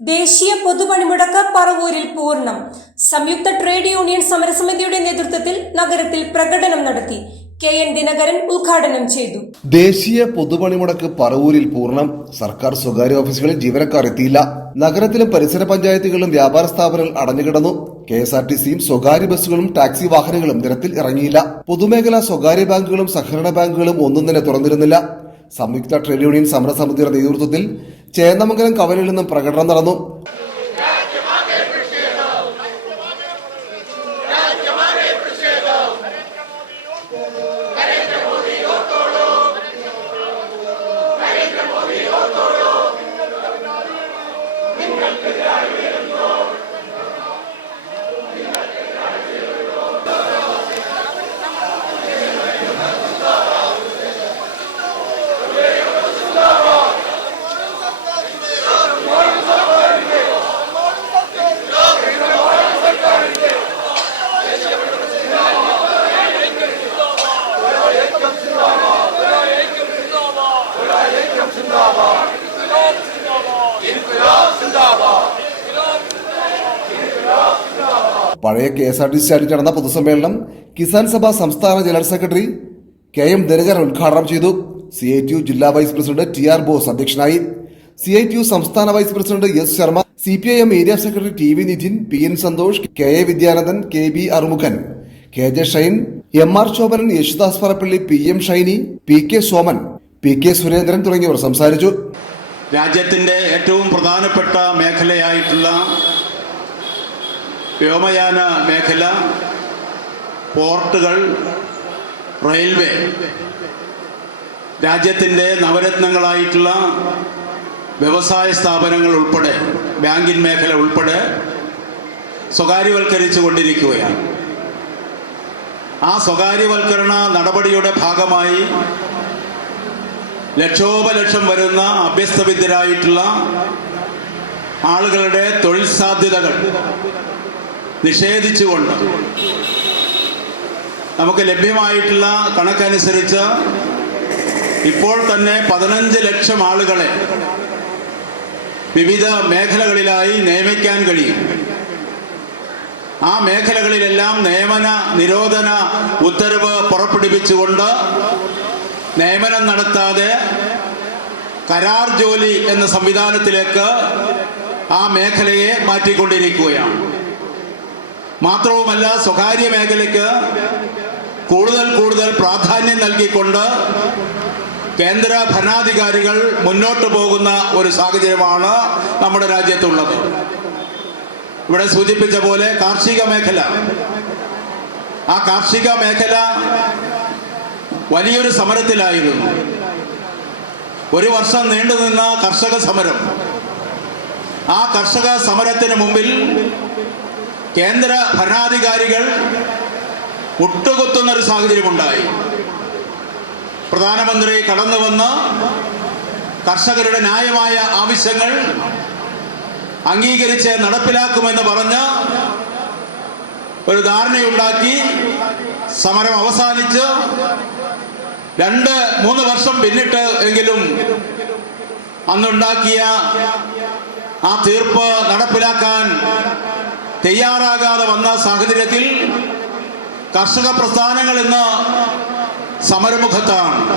ദേശീയ പൊതുപണിമുടക്ക് പറവൂരിൽ പൂർണ്ണം. സംയുക്ത ട്രേഡ് യൂണിയൻ സമരസമിതിയുടെ നേതൃത്വത്തിൽ നഗരത്തിൽ പ്രകടനം നടത്തി. KN ദിനകരൻ ഉദ്ഘാടനം ചെയ്തു. ദേശീയ പൊതുപണിമുടക്ക് പറവൂരിൽ പൂർണ്ണം. സർക്കാർ സ്വകാര്യ ഓഫീസുകളിൽ ജീവനക്കാർ എത്തിയില്ല. നഗരത്തിലും പരിസര പഞ്ചായത്തുകളിലും വ്യാപാര സ്ഥാപനങ്ങൾ അടഞ്ഞുകിടന്നു. KSRTCയും സ്വകാര്യ ബസ്സുകളും ടാക്സി വാഹനങ്ങളും നിരത്തിൽ ഇറങ്ങിയില്ല. പൊതുമേഖലാ സ്വകാര്യ ബാങ്കുകളും സഹകരണ ബാങ്കുകളും ഒന്നും തന്നെ തുറന്നിരുന്നില്ല. സംയുക്ത ട്രേഡ് യൂണിയൻ സമരസമിതിയുടെ നേതൃത്വത്തിൽ ചേന്നമംഗലം കവലയിൽ നിന്നും പ്രകടനം നടന്നു. പഴയ KSRTC സ്റ്റാൻഡിൽ നടന്ന പൊതുസമ്മേളനം കിസാൻ സഭ സംസ്ഥാന ജനറൽ സെക്രട്ടറി KM ദിനകരൻ ഉദ്ഘാടനം ചെയ്തു. CITU ജില്ലാ വൈസ് പ്രസിഡന്റ് TR ബോസ് അധ്യക്ഷനായി. CITU സംസ്ഥാന vice president S Sharma, CPIM area secretary TV Nidhin, PN Santhosh, KA Vidyanandan, KB Arumughan, KJ Shine, MR Shobhanan, Yesudas Parappally, PM Shiny, PK Soman, PK Surendran തുടങ്ങിയവർ സംസാരിച്ചു. രാജ്യത്തിന്റെ ഏറ്റവും പ്രധാനപ്പെട്ട മേഖലയായിട്ടുള്ള വ്യോമയാന മേഖല, പോർട്ടുകൾ, റെയിൽവേ, രാജ്യത്തിൻ്റെ നവരത്നങ്ങളായിട്ടുള്ള വ്യവസായ സ്ഥാപനങ്ങൾ ഉൾപ്പെടെ ബാങ്കിങ് മേഖല ഉൾപ്പെടെ സ്വകാര്യവൽക്കരിച്ചു കൊണ്ടിരിക്കുകയാണ്. ആ സ്വകാര്യവൽക്കരണ നടപടിയുടെ ഭാഗമായി ലക്ഷോപലക്ഷം വരുന്ന അഭ്യസ്തവിദ്യരായിട്ടുള്ള ആളുകളുടെ തൊഴിൽ സാധ്യതകൾ നിഷേധിച്ചുകൊണ്ട് നമുക്ക് ലഭ്യമായിട്ടുള്ള കണക്കനുസരിച്ച് ഇപ്പോൾ തന്നെ 15 ലക്ഷം ആളുകളെ വിവിധ മേഖലകളിലായി നിയമിക്കാൻ കഴിയും. ആ മേഖലകളിലെല്ലാം നിയമന നിരോധന ഉത്തരവ് പുറപ്പെടുവിച്ചുകൊണ്ട് നിയമനം നടത്താതെ കരാർ ജോലി എന്ന സംവിധാനത്തിലേക്ക് ആ മേഖലയെ മാറ്റിക്കൊണ്ടിരിക്കുകയാണ്. മാത്രവുമല്ല, സ്വകാര്യ മേഖലയ്ക്ക് കൂടുതൽ പ്രാധാന്യം നൽകിക്കൊണ്ട് കേന്ദ്ര ഭരണാധികാരികൾ മുന്നോട്ട് പോകുന്ന ഒരു സാഹചര്യമാണ് നമ്മുടെ രാജ്യത്തുള്ളത്. ഇവിടെ സൂചിപ്പിച്ച പോലെ കാർഷിക മേഖല, ആ കാർഷിക മേഖല വലിയൊരു സമരത്തിലായിരുന്നു. ഒരു വർഷം നീണ്ടുനിന്ന കർഷക സമരം. ആ കർഷക സമരത്തിന് മുമ്പിൽ കേന്ദ്ര ഭരണാധികാരികൾ മുട്ടുകുത്തുന്നൊരു സാഹചര്യമുണ്ടായി. പ്രധാനമന്ത്രി കടന്നു വന്ന് കർഷകരുടെ ന്യായമായ ആവശ്യങ്ങൾ അംഗീകരിച്ച് നടപ്പിലാക്കുമെന്ന് പറഞ്ഞ് ഒരു ധാരണയുണ്ടാക്കി. സമരം അവസാനിച്ച് 2-3 വർഷം പിന്നിട്ട് എങ്കിലും അന്നുണ്ടാക്കിയ ആ തീർപ്പ് നടപ്പിലാക്കാൻ തയ്യാറാകാതെ വന്ന സാഹചര്യത്തിൽ കർഷക പ്രസ്ഥാനങ്ങൾ ഇന്ന് സമരമുഖത്താണ്.